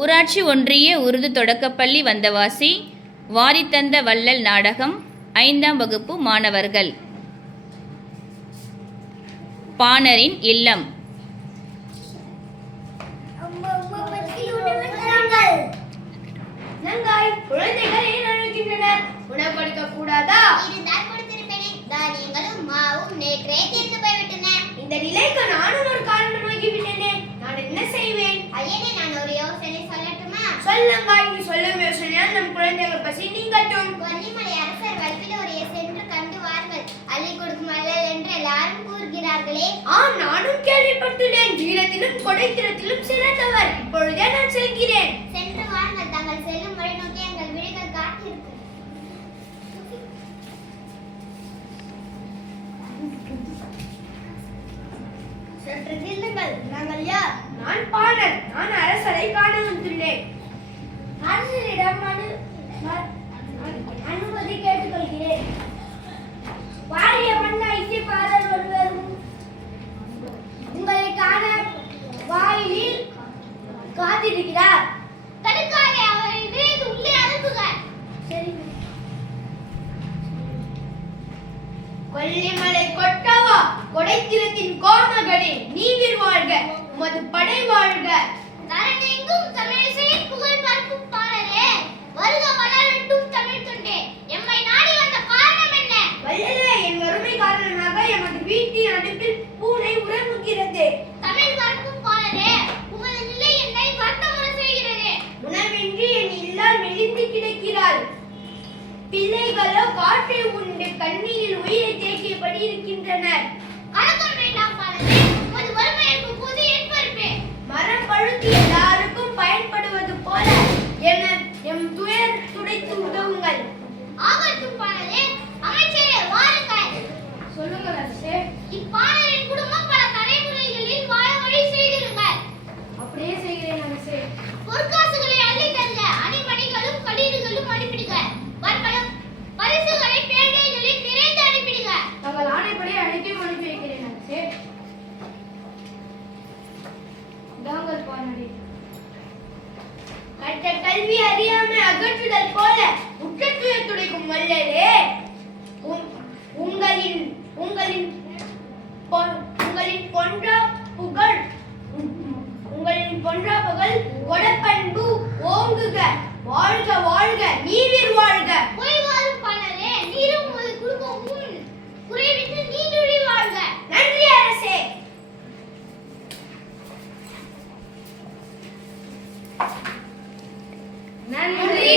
ஊராட்சி ஒன்றிய உருது தொடக்கப்பள்ளி வந்தவாசி வாரித்தந்த வள்ளல் நாடகம் 5ஆம் வகுப்பு மாணவர்கள். பாணரின் இல்லம். குழந்தைகள் ஏன் அழுகின்றனர்? உணவு கொடுக்க கூடாதா? இருந்தால் கொடுத்திருப்பேனே. தானியங்களும் மாவும் நேற்றே தீர்ந்து போய்விட்டன. இந்த நிலைக்கு நானும் ஒரு காரணமாகிவிட்டேனே. நான் என்ன செய்வேன்? ஐயனே, நான் ஒரு யோசனை சொல்லட்டுமா? சொல்லுங்கள். நீ சொல்லும் யோசனையால் நம் குழந்தைகள் பசி நீங்கட்டும். கொல்லிமலை அரசர் வல்பிலோரையை சென்று கண்டு வாருங்கள். அள்ளி கொடுக்கும் அல்லல் என்று எல்லாரும் கூறுகிறார்களே. நானும் கேள்விப்பட்டுள்ளேன். வீரத்திலும் கொடைத்திரத்திலும் சிறந்தவர். இப்பொழுதே நான் செல்கிறேன். சென்று வாருங்கள். தாங்கள் செல்லும் வழி நோக்கி எங்கள் விழிகள் காத்திருக்கு. சற்று நில்லுங்கள். நாங்கள் யார்? நான் பாணர். நான் அரசரை காண வந்துள்ளேன். அரசரிடம் அனுமதி கேட்டுக்கொள்கிறேன். வாரிய மன்ன இசைப்பாளர் ஒருவரும் உங்களை காண வாயிலில் காத்திருக்கிறார். தடுக்காதே, அவரை விரைந்து உள்ளே அனுப்புக. சரி. கொல்லிமலை கொட்டவா, கொடைத்திரத்தின் கோமகனே, நீவிர் வாழ்க, உமது படை வாழ்க. தரங்கெங்கும் தமிழிசையின் புகழ் பரப்பும் பாடலே, வருக வளரட்டும் தமிழ் தொண்டே. எம்மை நாடி வந்த காரணம் என்ன? வள்ளலே, என் வறுமை காரணமாக எமது வீட்டின் அடுப்பில் பூனை உறங்குகிறது. தமிழ் பரப்பும் பாடலே, உமது நிலை என்னை வருத்தமுற செய்கிறது. உணவின்றி என் இல்லால் மெலிந்து கிடக்கிறாள். பிள்ளைகளோ காற்றை உண்டு கண்ணீரில் உயிரை தேக்கியபடி இருக்கின்றனர். கலக்கம் வேண்டாம் பாடலே, உமது வறுமை இருக்கும் போது என் பொறுப்பே. மரம் பழுத்து எல்லாருக்கும் பயன்படுவது போல எம் துயர் துடைத்து உதவுங்கள். ஆகட்டும் பாடலே, அமைச்சரே வாருங்கள். சொல்லுங்கள் அரசே. இப்பாடலின் குடும்பம் பல தலைமுறைகளில் வாழ வழி செய்திருங்கள். அப்படியே செய்கிறேன் அரசே. பொற்காசுகளை அள்ளி தருக, அணிமணிகளும் களீறுகளும் அனுப்பிடுக. பற்பலம் பரிசுகளை பேழைகளில் நிறைந்து அனுப்பிடுக. தங்கள் ஆணைப்படி அனைத்தையும் அனுப்பி வைக்கிறேன் அரசே. தாங்கள் பாணரே. கற்ற கல்வி அறியாமை அகற்றுதல் போல உற்றத்துயர் துடைக்கும் வள்ளலே, உங்களின் உங்களின் பொன்றா புகழ் கொடப்பண்பு ஓங்குக. வாழ்க வாழ்க, நீவிர் வாழ்க. போய் வாரும் பாடலே, நீரும் உமது குடும்பமும் குறைவிட்டு நீடுழி வாழ்க. நன்றி அரசே. நன்றி.